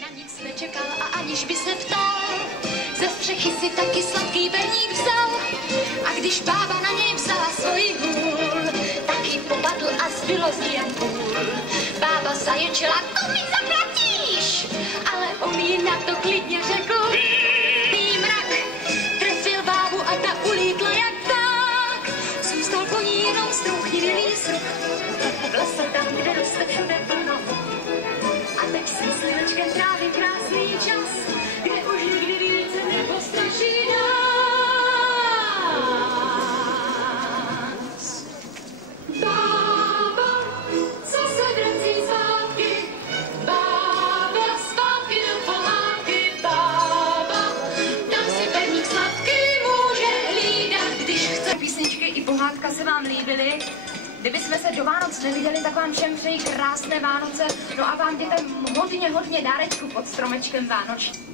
Na nic nečekal a aniž by se ptal, ze střechy si taky sladký perník vzal. A když bába na něj vzala svoji hůl, taky popadl a zbylo z ní jen půl. Bába zaječela, to mi zaplatíš, ale on jí na to klidně řekl. Tý mrak trefil bábu a ta ulítla jak tak. Zůstal po ní jenom strouchnivý lísek, v lese tam, kde roste všude plno. A teď si s Lidečkem trávím krásný čas, kde už nikdy více nepostraší nás. Bába, co se vrací zpátky, bába zpátky do pohádky, bába, tam si perník sladký může hlídat, když chce. Písničky i pohádka se vám líbily? Kdybychom se do Vánoc neviděli, tak vám všem přeji krásné Vánoce, no a vám dětem hodně dárečků pod stromečkem Vánoční.